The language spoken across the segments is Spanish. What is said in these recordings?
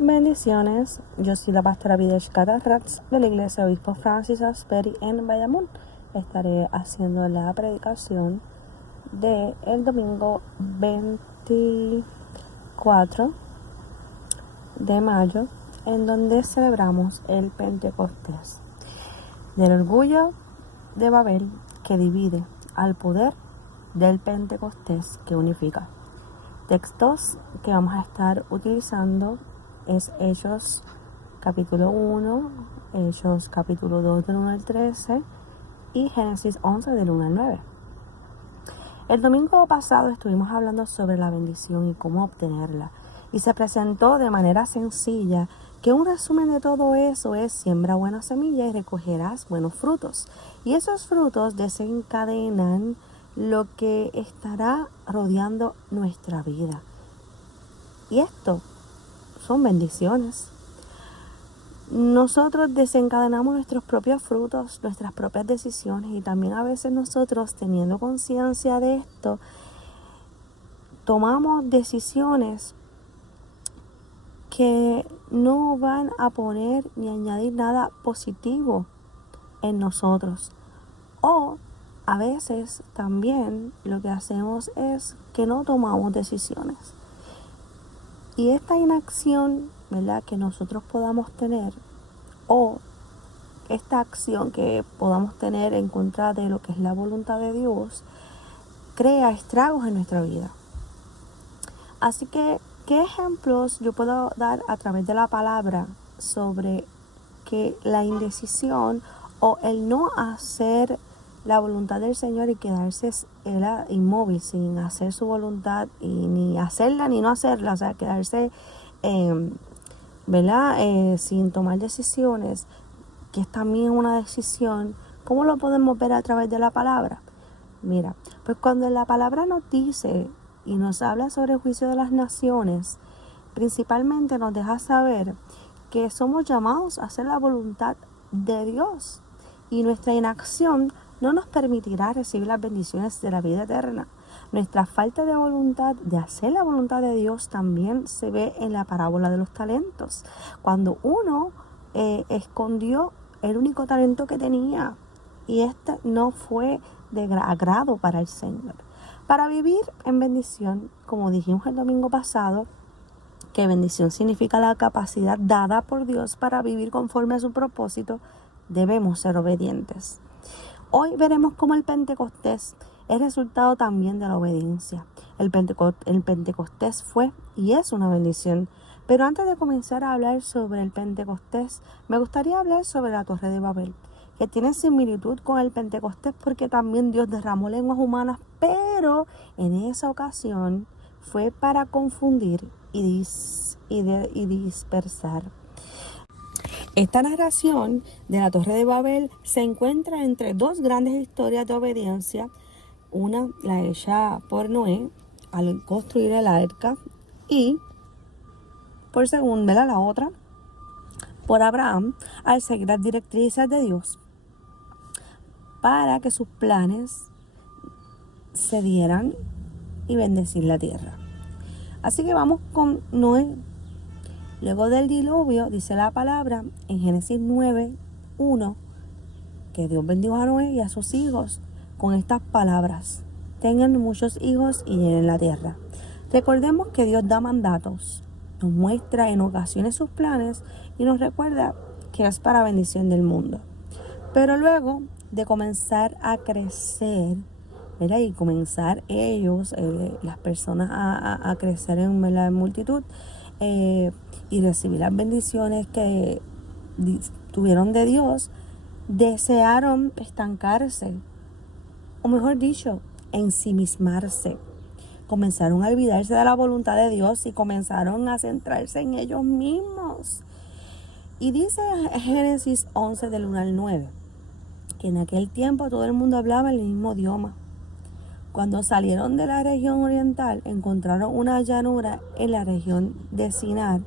Bendiciones, yo soy la pastora Videsh Catarrats de la Iglesia Obispo Francis Asperi en Bayamón. Estaré haciendo la predicación de el domingo 24 de mayo, en donde celebramos el Pentecostés, del orgullo de Babel que divide al poder del Pentecostés que unifica. Textos que vamos a estar utilizando es Hechos capítulo 1, Hechos capítulo 2 del 1 al 13 y Génesis 11 del 1 al 9. El domingo pasado estuvimos hablando sobre la bendición y cómo obtenerla, y se presentó de manera sencilla que un resumen de todo eso es: siembra buena semilla y recogerás buenos frutos, y esos frutos desencadenan lo que estará rodeando nuestra vida, y esto son bendiciones. Nosotros desencadenamos nuestros propios frutos, nuestras propias decisiones, y también a veces nosotros, teniendo conciencia de esto, tomamos decisiones que no van a poner ni añadir nada positivo en nosotros. O a veces también lo que hacemos es que no tomamos decisiones. Y esta inacción, ¿verdad?, que nosotros podamos tener, o esta acción que podamos tener en contra de lo que es la voluntad de Dios, crea estragos en nuestra vida. Así que, ¿qué ejemplos yo puedo dar a través de la palabra sobre que la indecisión o el no hacer la voluntad del Señor y quedarse inmóvil sin hacer su voluntad, y ni hacerla ni no hacerla, o sea, quedarse sin tomar decisiones, que es también una decisión? ¿Cómo lo podemos ver a través de la palabra? Mira, pues cuando la palabra nos dice y nos habla sobre el juicio de las naciones, principalmente nos deja saber que somos llamados a hacer la voluntad de Dios, y nuestra inacción no nos permitirá recibir las bendiciones de la vida eterna. Nuestra falta de voluntad de hacer la voluntad de Dios también se ve en la parábola de los talentos, cuando uno escondió el único talento que tenía, y este no fue de agrado para el Señor. Para vivir en bendición, como dijimos el domingo pasado, que bendición significa la capacidad dada por Dios para vivir conforme a su propósito, debemos ser obedientes. Hoy veremos cómo el Pentecostés es resultado también de la obediencia. El Pentecostés fue y es una bendición. Pero antes de comenzar a hablar sobre el Pentecostés, me gustaría hablar sobre la Torre de Babel, que tiene similitud con el Pentecostés porque también Dios derramó lenguas humanas, pero en esa ocasión fue para confundir y dispersar. Esta narración de la Torre de Babel se encuentra entre dos grandes historias de obediencia. Una, la hecha por Noé al construir el arca, y por segunda, la otra, por Abraham al seguir las directrices de Dios para que sus planes se dieran y bendecir la tierra. Así que vamos con Noé. Luego del diluvio, dice la palabra en Génesis 9:1, que Dios bendijo a Noé y a sus hijos con estas palabras: tengan muchos hijos y llenen la tierra. Recordemos que Dios da mandatos, nos muestra en ocasiones sus planes y nos recuerda que es para bendición del mundo. Pero luego de comenzar a crecer, ¿verdad?, y comenzar ellos, las personas, a crecer en multitud, y recibir las bendiciones que tuvieron de Dios, desearon estancarse, o mejor dicho, ensimismarse. Comenzaron a olvidarse de la voluntad de Dios y comenzaron a centrarse en ellos mismos. Y dice Génesis 11 del 1 al 9, que en aquel tiempo todo el mundo hablaba el mismo idioma. Cuando salieron de la región oriental, encontraron una llanura en la región de Sinar,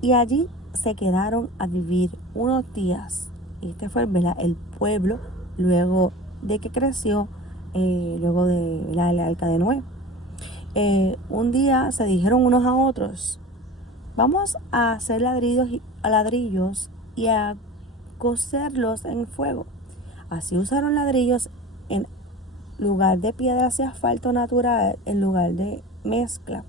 y allí se quedaron a vivir unos días. Este fue el pueblo luego de que creció, luego del arca de Noé. Un día se dijeron unos a otros: Vamos a hacer ladrillos y a cocerlos en fuego. Así usaron ladrillos en lugar de piedras y asfalto natural, en lugar de mezcla.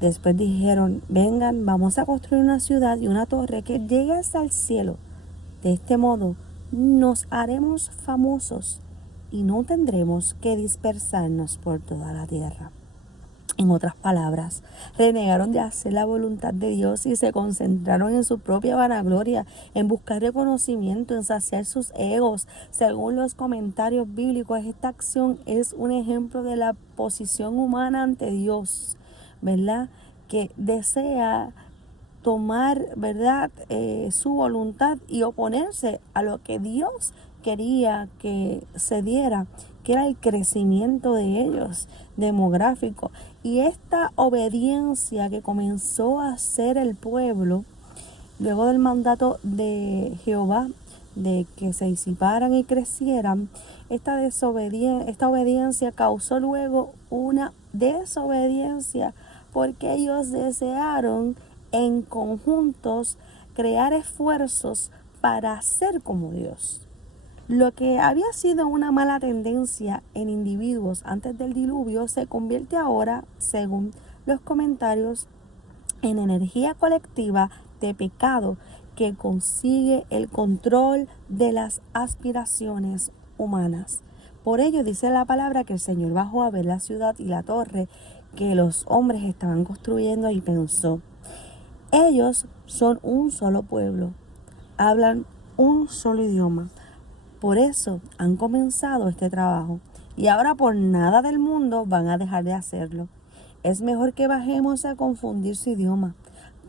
Después dijeron, vengan, vamos a construir una ciudad y una torre que llegue hasta el cielo. De este modo nos haremos famosos y no tendremos que dispersarnos por toda la tierra. En otras palabras, renegaron de hacer la voluntad de Dios y se concentraron en su propia vanagloria, en buscar reconocimiento, en saciar sus egos. Según los comentarios bíblicos, esta acción es un ejemplo de la posición humana ante Dios, ¿verdad? Que desea tomar, ¿verdad?, su voluntad y oponerse a lo que Dios quería que se diera, que era el crecimiento de ellos demográfico. Y esta obediencia que comenzó a hacer el pueblo luego del mandato de Jehová de que se disiparan y crecieran, esta obediencia causó luego una desobediencia, porque ellos desearon en conjuntos crear esfuerzos para ser como Dios. Lo que había sido una mala tendencia en individuos antes del diluvio se convierte ahora, según los comentarios, en energía colectiva de pecado que consigue el control de las aspiraciones humanas. Por ello dice la palabra que el Señor bajó a ver la ciudad y la torre que los hombres estaban construyendo y pensó, ellos son un solo pueblo, hablan un solo idioma. Por eso han comenzado este trabajo y ahora por nada del mundo van a dejar de hacerlo. Es mejor que bajemos a confundir su idioma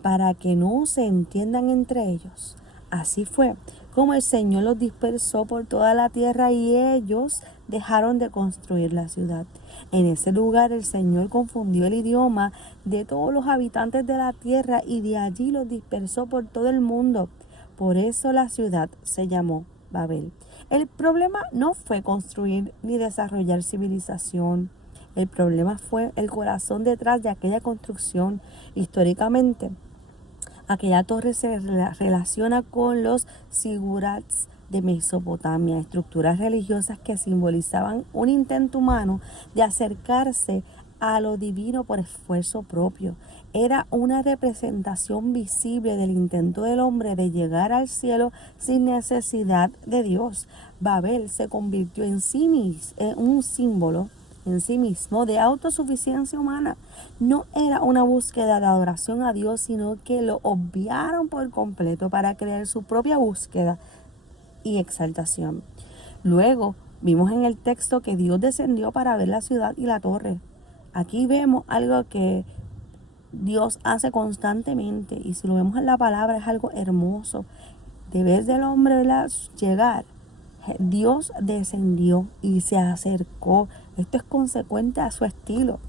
para que no se entiendan entre ellos. Así fue como el Señor los dispersó por toda la tierra y ellos dejaron de construir la ciudad. En ese lugar el Señor confundió el idioma de todos los habitantes de la tierra y de allí los dispersó por todo el mundo. Por eso la ciudad se llamó Babel. El problema no fue construir ni desarrollar civilización. El problema fue el corazón detrás de aquella construcción. Históricamente, aquella torre se relaciona con los sigurats de Mesopotamia, estructuras religiosas que simbolizaban un intento humano de acercarse a lo divino por esfuerzo propio. Era una representación visible del intento del hombre de llegar al cielo sin necesidad de Dios. Babel se convirtió en un símbolo en sí mismo de autosuficiencia humana. No era una búsqueda de adoración a Dios, sino que lo obviaron por completo para crear su propia búsqueda y exaltación. Luego vimos en el texto que Dios descendió para ver la ciudad y la torre. Aquí vemos algo que Dios hace constantemente, y si lo vemos en la palabra es algo hermoso. De ver del hombre, ¿verdad?, llegar, Dios descendió y se acercó. Esto es consecuente a su estilo.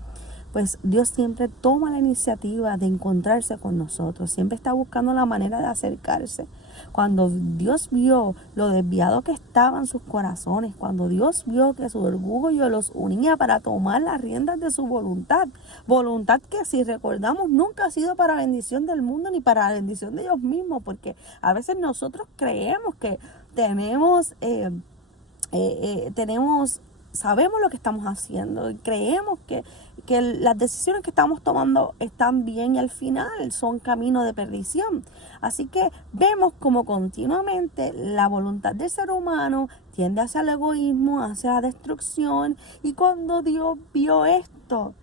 Pues Dios siempre toma la iniciativa de encontrarse con nosotros. Siempre está buscando la manera de acercarse. Cuando Dios vio lo desviado que estaban sus corazones, cuando Dios vio que su orgullo los unía para tomar las riendas de su voluntad, voluntad que, si recordamos, nunca ha sido para bendición del mundo ni para la bendición de ellos mismos, porque a veces nosotros creemos que sabemos lo que estamos haciendo y creemos que las decisiones que estamos tomando están bien y al final son camino de perdición. Así que vemos como continuamente la voluntad del ser humano tiende hacia el egoísmo, hacia la destrucción, y cuando Dios vio esto,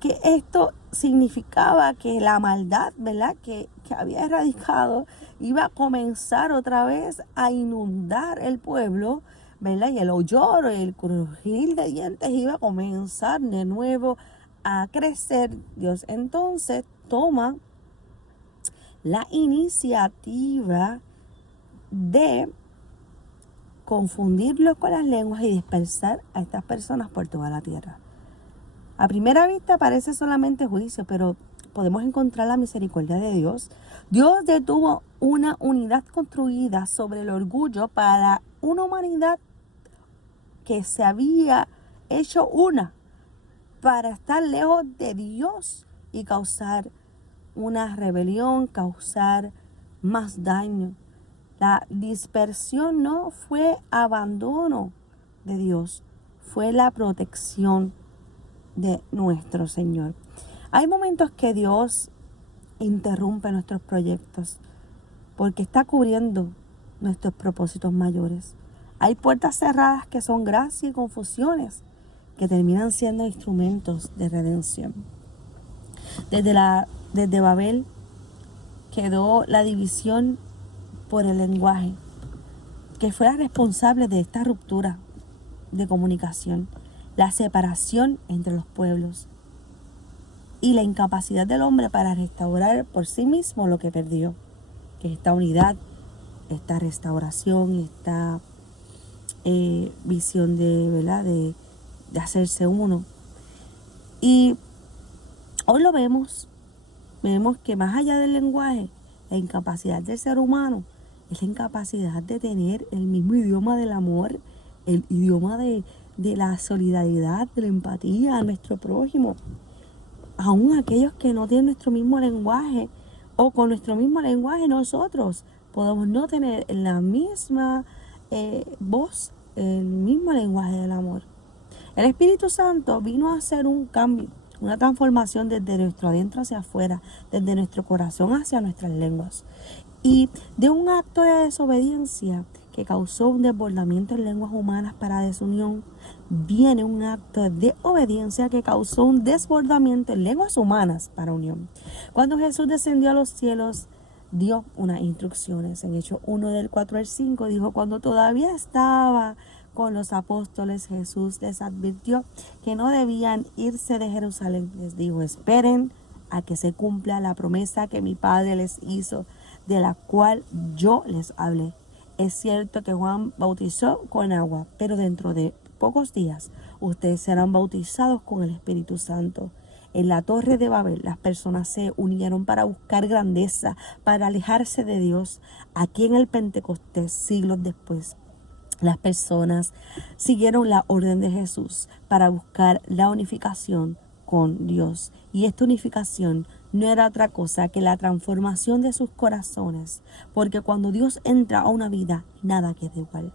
que esto significaba que la maldad, ¿verdad?, que había erradicado, iba a comenzar otra vez a inundar el pueblo, ¿verdad? Y el lloro, el crujir de dientes iba a comenzar de nuevo a crecer. Dios entonces toma la iniciativa de confundirlos con las lenguas y dispersar a estas personas por toda la tierra. A primera vista parece solamente juicio, pero podemos encontrar la misericordia de Dios. Dios detuvo una unidad construida sobre el orgullo para una humanidad que se había hecho una para estar lejos de Dios y causar una rebelión, causar más daño. La dispersión no fue abandono de Dios, fue la protección de nuestro Señor. Hay momentos que Dios interrumpe nuestros proyectos porque está cubriendo nuestros propósitos mayores. Hay puertas cerradas que son gracia y confusiones que terminan siendo instrumentos de redención. Desde Babel quedó la división por el lenguaje, que fue la responsable de esta ruptura de comunicación, la separación entre los pueblos y la incapacidad del hombre para restaurar por sí mismo lo que perdió, que es esta unidad, esta restauración, esta visión de hacerse uno. Y hoy lo vemos que más allá del lenguaje, la incapacidad del ser humano es la incapacidad de tener el mismo idioma del amor, el idioma de la solidaridad, de la empatía a nuestro prójimo. Aún aquellos que no tienen nuestro mismo lenguaje, o con nuestro mismo lenguaje nosotros podemos no tener la misma voz, el mismo lenguaje del amor. El Espíritu Santo vino a hacer un cambio, una transformación desde nuestro adentro hacia afuera, desde nuestro corazón hacia nuestras lenguas. Y de un acto de desobediencia que causó un desbordamiento en lenguas humanas para desunión, viene un acto de obediencia que causó un desbordamiento en lenguas humanas para unión. Cuando Jesús descendió a los cielos, dio unas instrucciones. En Hechos 1 del 4 al 5 dijo: cuando todavía estaba con los apóstoles, Jesús les advirtió que no debían irse de Jerusalén. Les dijo: esperen a que se cumpla la promesa que mi Padre les hizo, de la cual yo les hablé. Es cierto que Juan bautizó con agua, pero dentro de pocos días ustedes serán bautizados con el Espíritu Santo. En la Torre de Babel las personas se unieron para buscar grandeza, para alejarse de Dios. Aquí en el Pentecostés, siglos después, las personas siguieron la orden de Jesús para buscar la unificación con Dios. Y esta unificación no era otra cosa que la transformación de sus corazones, porque cuando Dios entra a una vida, nada queda igual.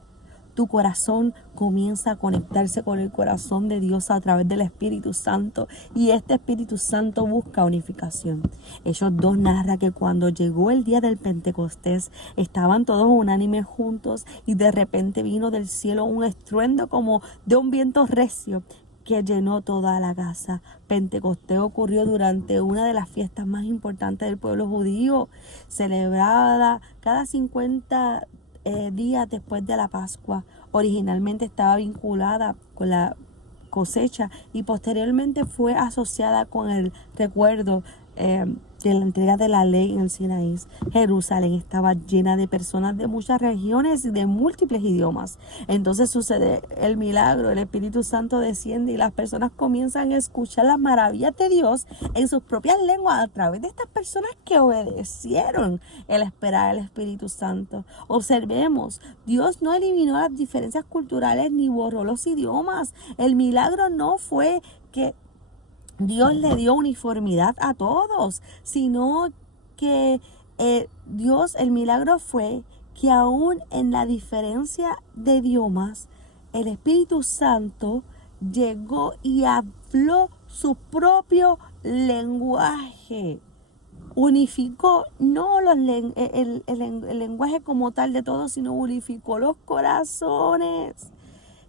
Tu corazón comienza a conectarse con el corazón de Dios a través del Espíritu Santo, y este Espíritu Santo busca unificación. Hechos 2 narra que cuando llegó el día del Pentecostés, estaban todos unánimes juntos, y de repente vino del cielo un estruendo como de un viento recio que llenó toda la casa. Pentecostés ocurrió durante una de las fiestas más importantes del pueblo judío, celebrada cada 50 días después de la Pascua. Originalmente estaba vinculada con la cosecha y posteriormente fue asociada con el recuerdo de la entrega de la ley en el Sinaí. Jerusalén estaba llena de personas de muchas regiones y de múltiples idiomas. Entonces sucede el milagro, el Espíritu Santo desciende y las personas comienzan a escuchar las maravillas de Dios en sus propias lenguas a través de estas personas que obedecieron el esperar al Espíritu Santo. Observemos, Dios no eliminó las diferencias culturales ni borró los idiomas. El milagro no fue que Dios le dio uniformidad a todos, sino que el milagro fue que aún en la diferencia de idiomas, el Espíritu Santo llegó y habló su propio lenguaje. Unificó no el lenguaje como tal de todos, sino unificó los corazones.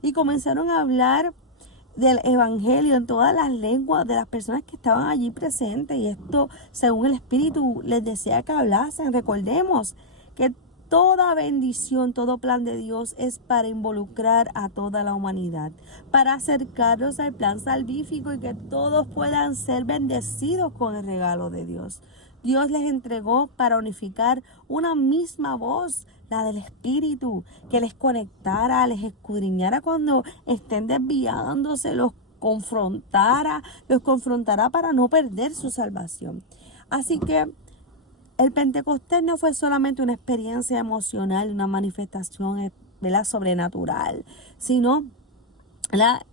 Y comenzaron a hablar del evangelio en todas las lenguas de las personas que estaban allí presentes, y esto según el Espíritu les decía que hablasen. Recordemos que toda bendición, todo plan de Dios es para involucrar a toda la humanidad, para acercarlos al plan salvífico y que todos puedan ser bendecidos con el regalo de Dios. Dios les entregó para unificar una misma voz, la del Espíritu, que les conectara, les escudriñara cuando estén desviándose, los confrontara para no perder su salvación. Así que el Pentecostés no fue solamente una experiencia emocional, una manifestación sobrenatural, sino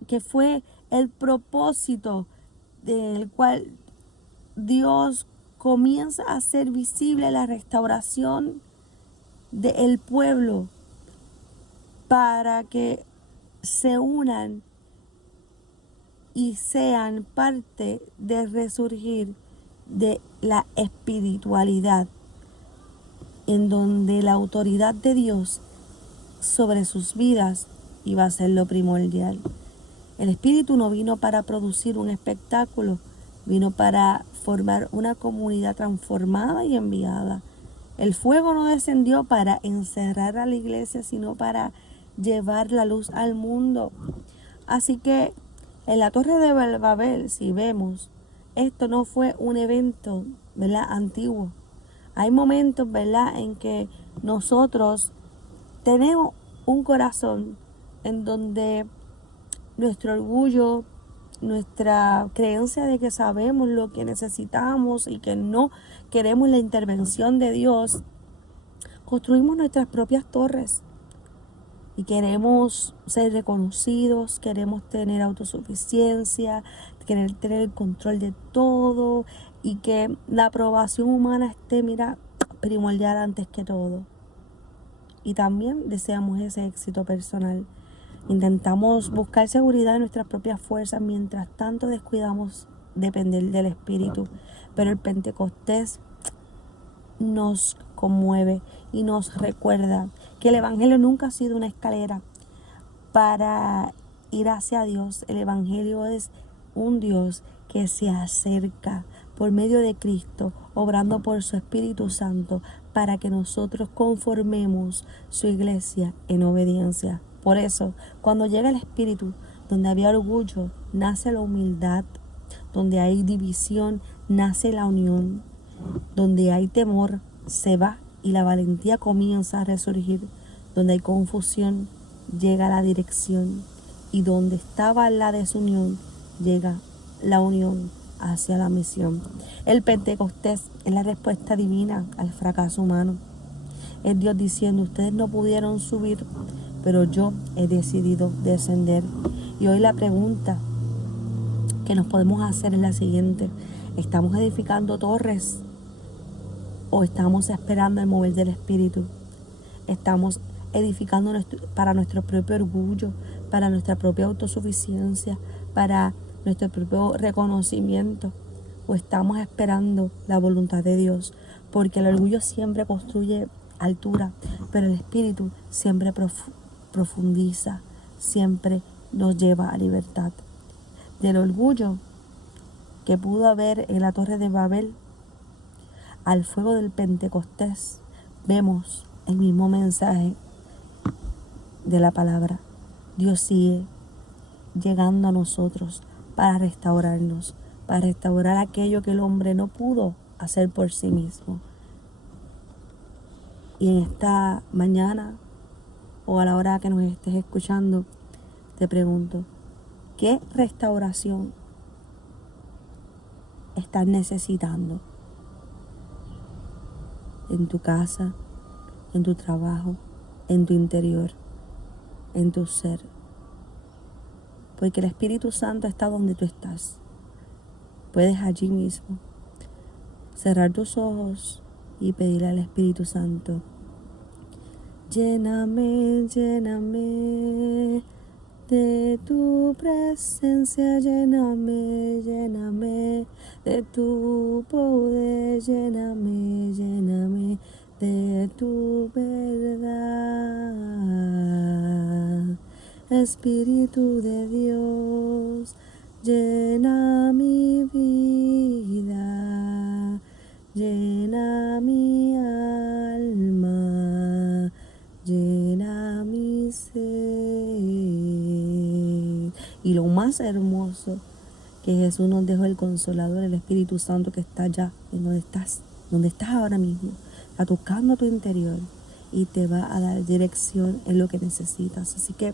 que fue el propósito del cual Dios comienza a ser visible la restauración del pueblo para que se unan y sean parte del resurgir de la espiritualidad, en donde la autoridad de Dios sobre sus vidas iba a ser lo primordial. El Espíritu no vino para producir un espectáculo, vino para formar una comunidad transformada y enviada. El fuego no descendió para encerrar a la iglesia, sino para llevar la luz al mundo. Así que en la Torre de Babel, si vemos, esto no fue un evento, ¿verdad?, antiguo. Hay momentos, ¿verdad?, en que nosotros tenemos un corazón en donde nuestro orgullo, nuestra creencia de que sabemos lo que necesitamos y que no queremos la intervención de Dios, construimos nuestras propias torres y queremos ser reconocidos, queremos tener autosuficiencia, querer tener el control de todo y que la aprobación humana esté, primordial antes que todo. Y también deseamos ese éxito personal. Intentamos buscar seguridad en nuestras propias fuerzas, mientras tanto descuidamos depender del Espíritu. Pero el Pentecostés nos conmueve y nos recuerda que el Evangelio nunca ha sido una escalera para ir hacia Dios. El Evangelio es un Dios que se acerca por medio de Cristo, obrando por su Espíritu Santo, para que nosotros conformemos su iglesia en obediencia. Por eso, cuando llega el Espíritu, donde había orgullo, nace la humildad. Donde hay división, nace la unión. Donde hay temor, se va y la valentía comienza a resurgir. Donde hay confusión, llega la dirección. Y donde estaba la desunión, llega la unión hacia la misión. El Pentecostés es la respuesta divina al fracaso humano. Es Dios diciendo: ustedes no pudieron subir, pero yo he decidido descender. Y hoy la pregunta que nos podemos hacer es la siguiente: ¿estamos edificando torres o estamos esperando el mover del Espíritu? ¿Estamos edificando para nuestro propio orgullo, para nuestra propia autosuficiencia, para nuestro propio reconocimiento? ¿O estamos esperando la voluntad de Dios? Porque el orgullo siempre construye altura, pero el Espíritu siempre profundiza, siempre nos lleva a libertad. Del orgullo que pudo haber en la Torre de Babel al fuego del Pentecostés, vemos el mismo mensaje de la palabra. Dios sigue llegando a nosotros para restaurarnos, para restaurar aquello que el hombre no pudo hacer por sí mismo. Y en esta mañana, o a la hora que nos estés escuchando, te pregunto: ¿qué restauración estás necesitando? En tu casa, en tu trabajo, en tu interior, en tu ser. Porque el Espíritu Santo está donde tú estás. Puedes allí mismo cerrar tus ojos y pedirle al Espíritu Santo: lléname, lléname de tu presencia, lléname, lléname de tu poder, lléname, lléname de tu verdad. Espíritu de Dios, llena mi vida, llena mi alma, llena mi ser. Y lo más hermoso, que Jesús nos dejó el Consolador, el Espíritu Santo, que está allá, en donde estás ahora mismo, está tocando tu interior y te va a dar dirección en lo que necesitas. Así que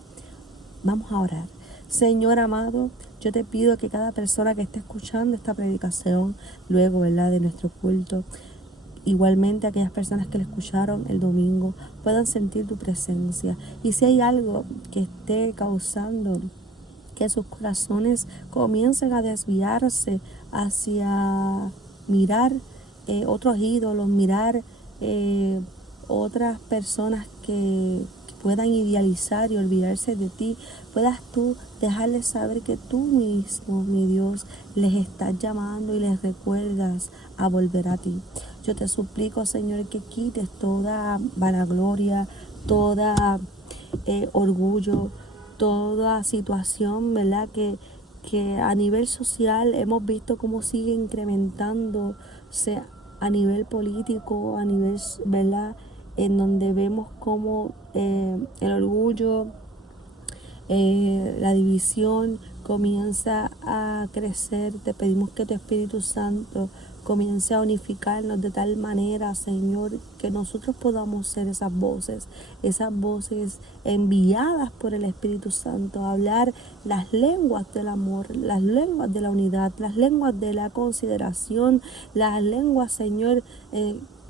vamos a orar. Señor amado, yo te pido que cada persona que esté escuchando esta predicación, luego, ¿verdad?, de nuestro culto, igualmente aquellas personas que lo escucharon el domingo, puedan sentir tu presencia. Y si hay algo que esté causando que sus corazones comiencen a desviarse hacia mirar otros ídolos, mirar otras personas que puedan idealizar y olvidarse de ti, puedas tú dejarles saber que tú mismo, mi Dios, les estás llamando y les recuerdas a volver a ti. Yo te suplico, Señor, que quites toda vanagloria, toda orgullo, toda situación, ¿verdad? Que a nivel social hemos visto cómo sigue incrementándose a nivel político, a nivel, ¿verdad? En donde vemos cómo el orgullo, la división comienza a crecer. Te pedimos que tu Espíritu Santo comience a unificarnos de tal manera, Señor, que nosotros podamos ser esas voces enviadas por el Espíritu Santo a hablar las lenguas del amor, las lenguas de la unidad, las lenguas de la consideración, las lenguas, Señor,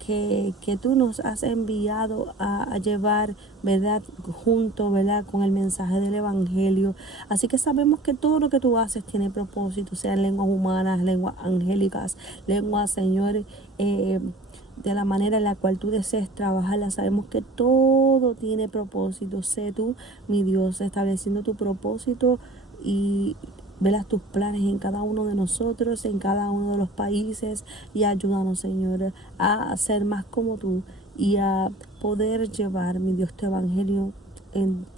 que tú nos has enviado a llevar, ¿verdad? Junto, ¿verdad? Con el mensaje del Evangelio. Así que sabemos que todo lo que tú haces tiene propósito, sean lenguas humanas, lenguas angélicas, lenguas, Señor, de la manera en la cual tú desees trabajarla. Sabemos que todo tiene propósito. Sé tú, mi Dios, estableciendo tu propósito y velas tus planes en cada uno de nosotros, en cada uno de los países, y ayúdanos, Señor, a ser más como tú y a poder llevar, mi Dios, tu evangelio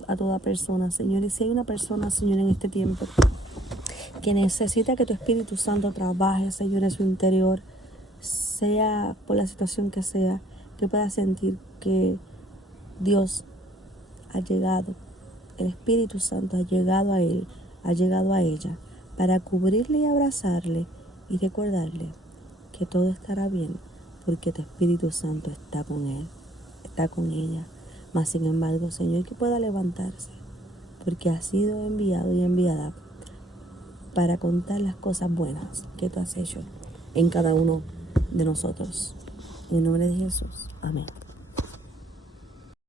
a toda persona, Señor. Y si hay una persona, Señor, en este tiempo que necesita que tu Espíritu Santo trabaje, Señor, en su interior, sea por la situación que sea, que pueda sentir que Dios ha llegado, el Espíritu Santo ha llegado a él, ha llegado a ella, para cubrirle y abrazarle y recordarle que todo estará bien, porque tu Espíritu Santo está con él, está con ella. Mas sin embargo, Señor, que pueda levantarse, porque ha sido enviado y enviada para contar las cosas buenas que tú has hecho en cada uno de nosotros. En el nombre de Jesús. Amén.